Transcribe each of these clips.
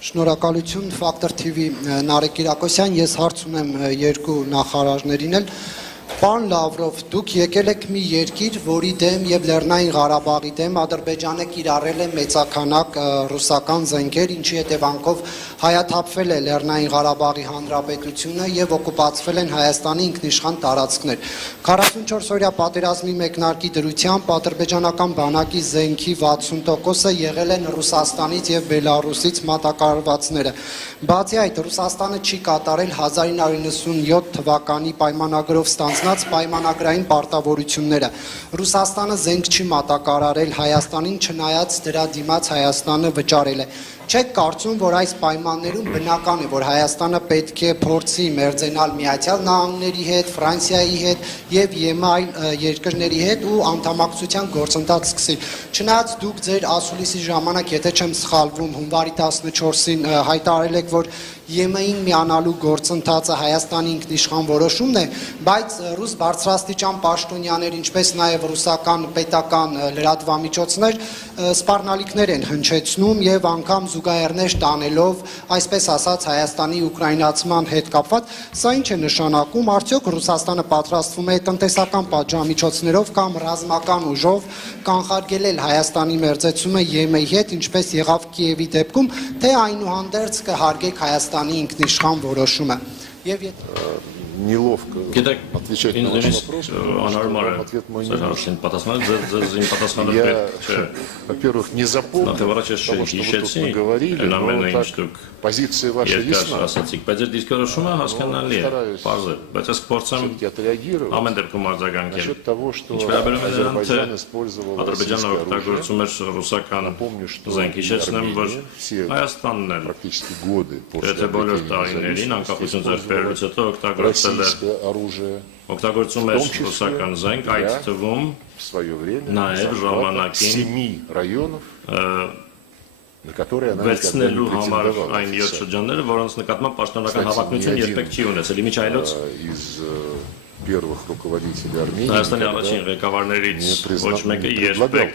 Շնորհակալություն Factor TV Նարեկ Կիրակոսյան, ես հարց ունեմ երկու նախարարներին էլ Պարոն Լավրով, դուք եկել եք մի երկիր, որի դեմ եւ Լեռնային Ղարաբաղի դեմ Ադրբեջանը կիրառել է մեծականակ ռուսական զենքեր, ինչի հետևանքով հայաթափվել է Լեռնային Ղարաբաղի Հանրապետությունը եւ օկուպացվել են Հայաստանի ինքնիշխան տարածքներ։ 44-օրյա պատերազմի մեկնարկի դրությամբ ադրբեջանական բանակի զենքի 60%-ը եղել են Ռուսաստանից եւ Բելարուսից մատակարարվածները։ Բացի այդ, Ռուսաստանը չի կատարել 1997 թվականի պայմանագրով ստանձնած պայմանագրային պարտավորությունները։ Ռուսաստանը զենք չի մատակարարել Հայաստանին, չնայած դրա դիմաց Հայաստանը վճարել է։ Չեք կարծում, որ այս պայմաններում բնական է, որ Հայաստանը պետք է փորձի մերձենալ Միացյալ Նահանգների հետ, Ֆրանսիայի հետ եւ այլ երկրների հետ ու անդամակցության գործընթաց սկսի։ Չնայած դուք ձեր ասուլիսի ժամանակ, եթե չեմ սխալվում, հունվարի 14-ին հայտարարել եք, որ ԵՄ-ին միանալու գործընթացը Հայաստանի ինքնիշխան որոշումն է, բայց ռուս բարձրաստիճան պաշտոնյաներ, ինչպես նաև ռուսական պետական լրատվամիջոցներ սպառնալիքներ են հնչեցնում եւ անգամ զուգահեռներ տանելով, այսպես ասած, Հայաստանի ուկրաինացման հետ կապված, սա ինչ է նշանակում, արդյոք Ռուսաստանը պատրաստվում է տնտեսական պատժամիջոցներով կամ ռազմական ուժով կանխարգելել Հայաստանի մերձեցումը ԵՄ-ի հետ, ինչպես եղավ Կիևի դեպքում, թե այնուհանդերձ կհարգեք Հայաստանի ինքնիշխան որոշումը։ Եվ Неловко отвечать на ваш вопрос, ответ мой не Я, во-первых, не запомнил того, что вы тут наговорили, но так позиция ваша ясна. Все-таки отреагировать насчет того, что Азербайджан использовал российское оружие. Напомню, что в Армении все практически годы после обретения независимости российское оружие, Օգտագործում էր ռուսական զենք, այդ թվում в свое время նաև ժամանակին 7 районов, на которые она վերցնելու համար այն 7 շրջանները, որոնց նկատմամբ պաշտոնական հավակնություն երբեք չի ունեցել։ Իմիջայլոց из первых руководителей Армении Հայաստանի առաջին ղեկավարներից ոչ մեկը երբեք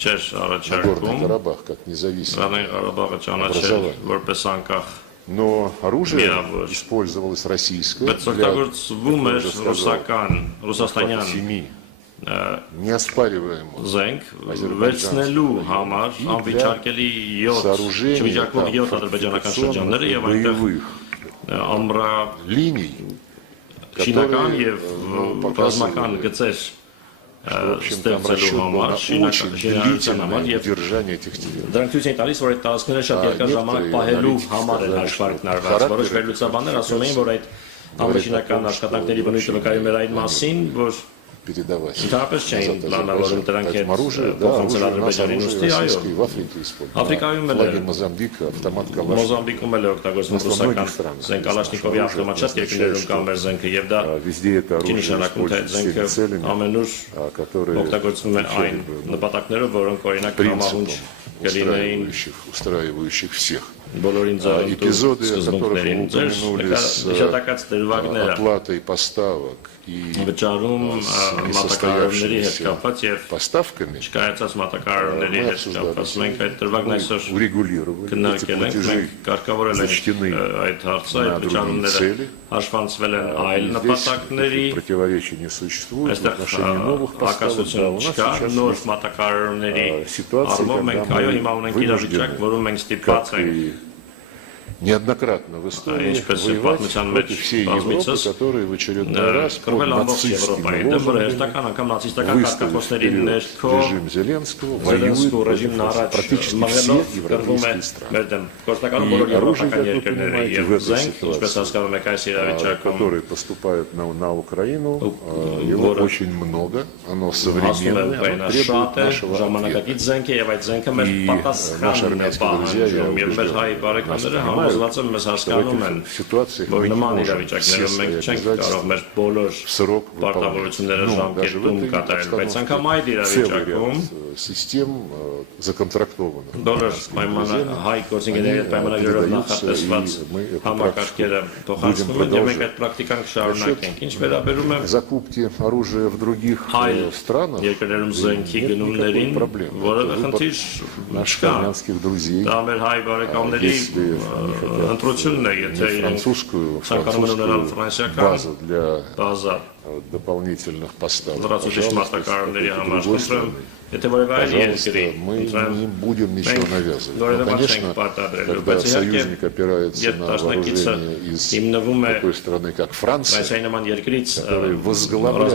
չէր առաջարկում Карабах как независимый. Ղարաբաղը ճանաչել որպես անկախ Но оружие использовалось российское ռուսաստանյան неоспариваемого զենք վերցնելու համար անվիճարկելի 7 չվիճակվող 7 ադրբեջանական շրջանները եւ այնտեղ ամրալինի շինական եւ ռազմական գծեր ստեղծելու համար, շինարարության համար եւ դրանք ցույց են տալիս, որ այդ տարածքները շատ երկար ժամանակ պահելու համար են հաշվարկն արված։ Որոշ վերլուծաբաններ ասում էին, որ այդ անվճարական աշխատանքների բնույթը վկայում էր այն մասին, որ Ընդհանրապես չէին պլանավորում դրանք հետ փոխանցել Ադրբեջանին, ուստի այո։ Աֆրիկայում էլ Մոզամբիկում էլ օգտագործվում ռուսական զենք Կալաշնիկովի ավտոմատ, շատ երկրներում կա մեր զենքը եւ դա չի նշանակում, թե այդ զենքը ամենուր օգտագործվում է այն նպատակներով, որոնք օրինակ համահունչ կլինեին բոլորին эпизоды, о которых вы упомянули, с оплатой поставок и մատակարարների հետ կապված եւ поставками չկայացած մատակարարների հետ կապված մենք այդ դրվագն այսօր քննարկել ենք, մենք կարգավորել ենք այդ հարցը, այդ վճարումները հաշվանցվել են այլ նպատակների, այստեղ հակասություն չկա, նոր մատակարարների առումով մենք այո հիմա ունենք իրավիճակ, որում մենք ստիպված ենք неоднократно в истории воевать против всей Европы, которые в очередной раз под нацистским лозунгом выставив режим Зеленского, воюют практически все европейские страны. И оружие, как вы понимаете, в этой ситуации, которые поступают на Украину, его очень много, оно современное, оно требует нашего ответа. И наши армейские друзья, я убежден, Բարձրացում մեզ հասկանում են, որ նման իրավիճակներում մենք չենք կարող մեր բոլոր պարտավորությունները ժամկետում կատարել, բայց անգամ այդ իրավիճակում բոլոր հայ գործընկերների հետ պայմանագրերով նախատեսված համակարգերը փոխանցվում են եւ մենք այդ պրակտիկան կշարունակենք։ Ինչ վերաբերում է այլ երկրներում զենքի գնումներին, որևէ խնդիր չկա։ Դա մեր հայ բարեկամների ընտրությունն է, եթե իրենք ցանկանում են ունենալ ֆրանսիական բազա дополнительных поставок. Это мы не будем ничего навязывать. Но, конечно, когда союзник опирается на вооружение из такой страны, как Франция, который возглавляет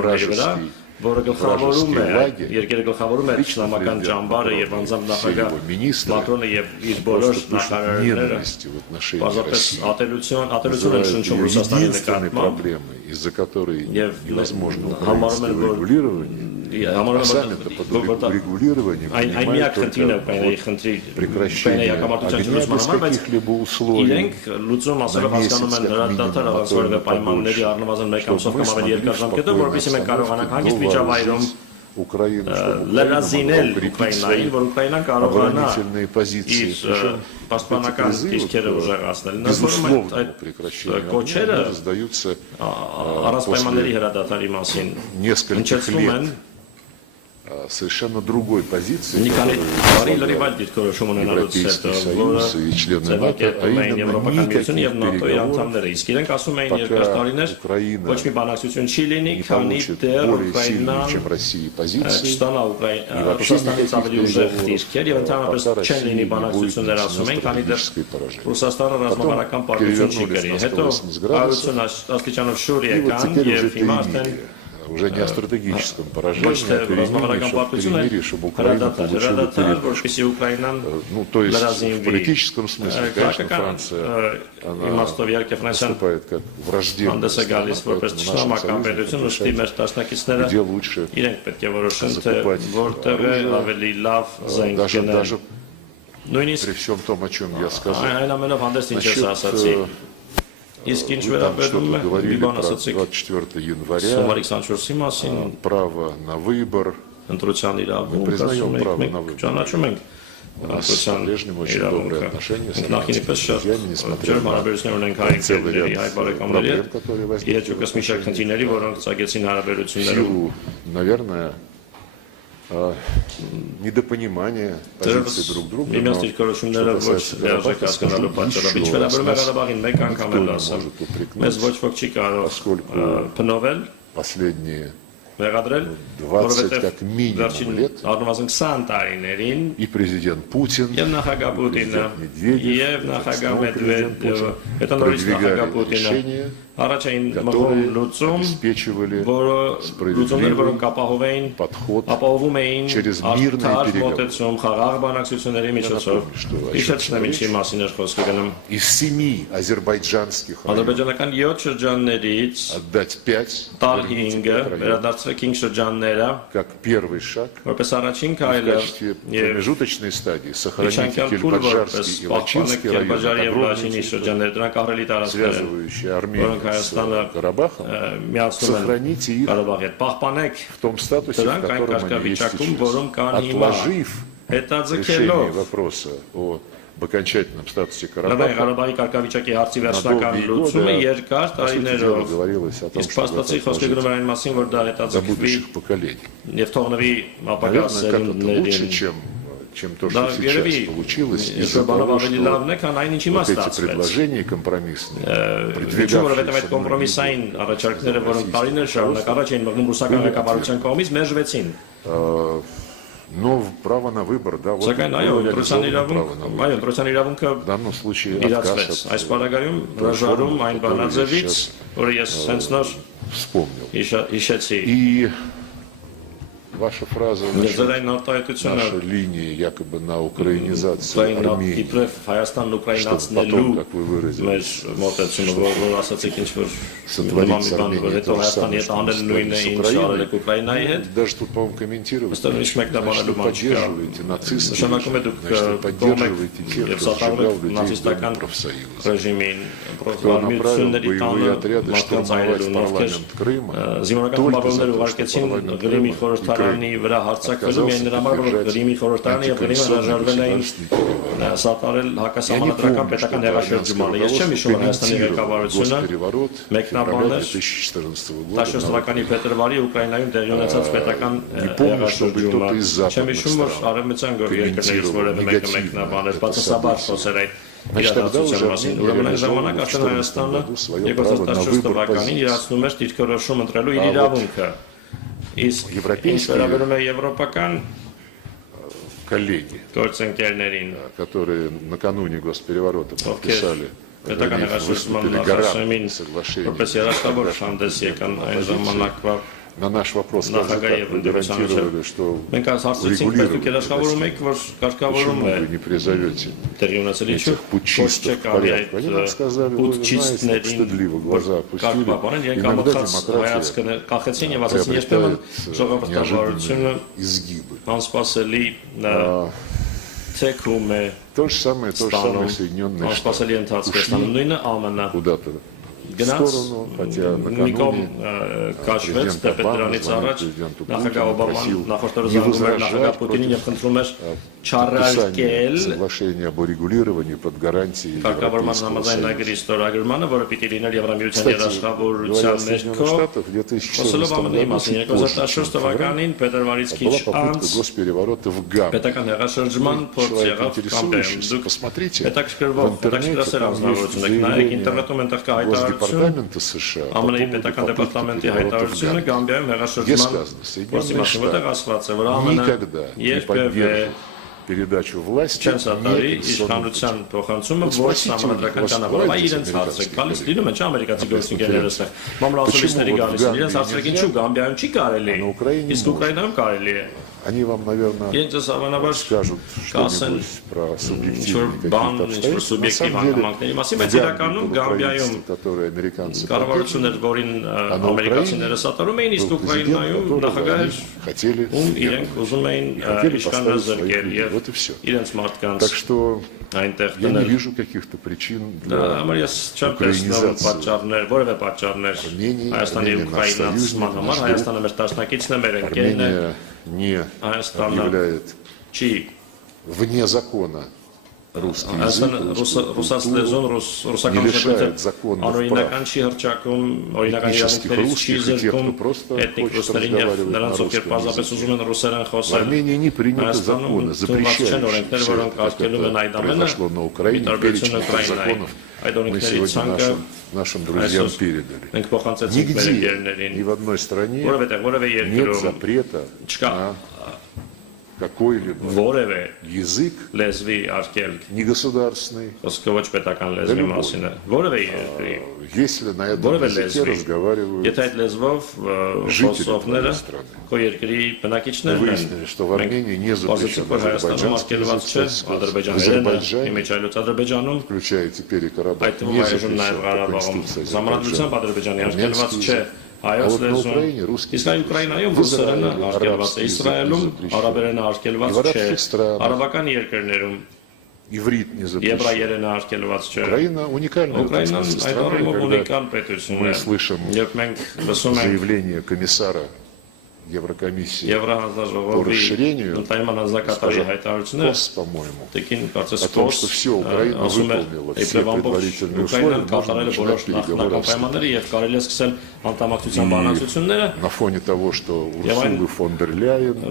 вражеский երկրի գլխավորում է իսլամական ճամբարը եւ անձամբ նախագահ Մակրոնը եւ իր բոլոր նախարարները բազմապես ատելություն են շնչում Ռուսաստանի նկատմամբ из-за которой невозможно урегулирование принимает только прекращение огня без каких-либо условий լրազինել Ուկրաինային, որ Ուկրաինան կարողանա իր պաշտպանական դիրքերը ուժեղացնել։ Այդ կոչերը առանց պայմանների հրադադարի մասին հնչեցնում են совершенно другой позиции, и чем Россия позиции, уже не о стратегическом поражении, а перемирии, чтобы Украина получила ну, то есть в политическом смысле, конечно, Франция, она выступает как враждебная страна, поэтому нашим где лучше закупать даже при всем том, о чем я сказал. Իսկ ինչ վերաբերում է Լիբանան ասացիք 24 января право на выбор. Мы признаем право на выбор. У нас по-прежнему очень добрые отношения с американскими друзьями, несмотря на целый ряд проблем, которые возникли. В силу, наверное, недопонимание позиций друг друга, но что касается Карабаха, скажу еще раз, никто не может упрекнуть, поскольку последние 20 как минимум лет и президент Путин, и президент Медведев продвигали решения, которые обеспечивали справедливый подход через мирные переговоры. Из 7 азербайджанских районов отдать 5 как первый шаг в качестве промежуточной стадии сохранить Кельбаджарский и Лачинский районы, связывающие Армению с Карабахом, сохраните их в том статусе, в котором они есть сейчас, отложив решение вопроса о в окончательном статусе Карабаха на долгие годы, по сути дела, говорилось о том, что это отложить до будущих поколений. Наверное, как-то лучше, чем то, что сейчас получилось, из-за того, что вот эти предложения компромиссные, продвигавшиеся но право на выбор, да, вот право на выбор. В данном случае отказ от сейчас вспомнил. И ваша фраза наша линия якобы на украинизацию Армении, чтобы потом, как вы выразились, сотворить с Арменией то же самое, что мы сотворили с Украиной. Даже тут, по-моему, комментировать, значит, вы поддерживаете нацистов, значит, вы поддерживаете тех, кто сжигал людей в Доме профсоюза, кто направил боевые отряды штурмовать парламент Крыма, только за то, что парламент Крыма խորհրդարանի վրա հարձակվելու միայն նրա համար, որ Գրիմի խորհրդարանը եւ Գրիմը հրաժարվել էին սատարել հակասահմանադրական պետական հեղաշրջմանը։ Ես չեմ հիշում Հայաստանի ղեկավարությունը մեկնաբանել 14 թվականի փետրվարի Ուկրաինայում տեղի ունեցած պետական հեղաշրջումը։ Չեմ հիշում, որ արևմտյան երկրներից որևէ մեկը մեկնաբանել, բացասաբար խոսել այդ իրադարձության մասին։ Ուրեմն այն ժամանակ արդեն Հայաստանը 2014 թվականին իրացնում էր դիրքորոշում ընտրելու իր իրավունքը։ Европейские коллеги, которые накануне госпереворота подписали выступили гарантами соглашения, на наш вопрос гарантировали, что урегулируете почему вы не призовете этих путчистов в порядке. Они нам сказали, вы знаете, так стыдливо глаза опустили. Иногда демократия приобретает неожиданные изгибы. То же самое Соединенные Штаты. Куда-то в сторону, хотя накануне президент Обама звонил президенту Путину, просил не возражать против подписания соглашения об урегулировании под гарантией Европейского Союза. Кстати, говоря о Соединенных Штатах, в 2014 году, чуть позже, чем в феврале, была попытка госпереворота в Гамбии. Человек интересующийся, посмотрите, в интернете там есть заявление Департамента США по поводу попытки переворота в Гамбии. Где сказано, Соединенные Штаты никогда не поддержат передачу власти неэкзотным путем. Вот спросите у них, возглавляете американских коллег. Почему вот в Гамбии нельзя, а на Украине можно? Они вам, наверное, скажут что-нибудь про субъективные какие-то обстоятельства. На самом деле, в Гамбии было правительство, которое американцы поддерживали, а на Украине был президент, которого они хотели поставить своих людей. Вот и все. Так что я не вижу каких-то причин для украинизации Армении. Армения наш союзник, наш друг. Армения не объявляет вне закона русский язык, не лишает законных прав этнических русских и тех, кто просто хочет разговаривать на русском языке. В Армении не приняты законы, запрещающие все это, как это произошло на Украине. Перечень этих законов мы сегодня нашим друзьям передали. Нигде, ни в одной стране нет запрета на какой-либо язык негосударственный. Если на этом языке разговаривают жители данной страны. Мы выяснили, что в Армении не запрещен азербайджанский язык. В Азербайджане, включая теперь и Карабах, не запрещен по Конституции Азербайджана. А вот на Украине русский язык, в Израиле арабский язык не запрещен. В арабских странах иврит не запрещен. Украина уникальная в этом смысле страна, когда мы слышим заявление комиссара Еврокомиссии по расширению, госпожа Кос, по-моему, о том, что все, Украина выполнила все предварительные условия, можно начинать переговоры вступить. И на фоне того, что Урсулы фон дер Ляйен,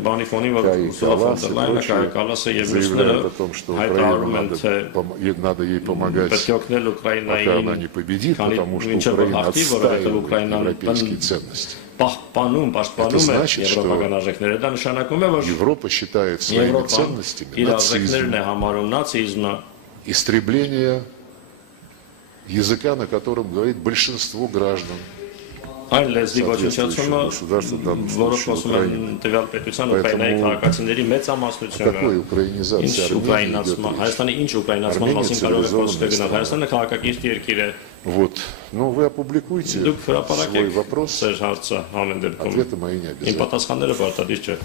Каи Каллас и прочие заявляют о том, что Украину надо ей помогать, пока она не победит, потому что Украина отстаивает европейские ценности. Это значит, что Европа считает своими ценностями нацизм, истребление языка, на котором говорит большинство граждан Այն լեզվի ոչնչացումը, որը խոսում են տվյալ պետության Ուկրաինայի քաղաքացիների մեծամասնությունը, Հայաստանի ինչ ուկրաինացման մասին կարող է խոսքը գնալ, Հայաստանը քաղաքակիրթ երկիր է, Вот, ну вы опубликуйте դուք свой հրապարակեք вопрос, ձեր հարցը ամեն դեպքում, ответы мои не իմ обязательно. պատասխանները պարտադիր չէ։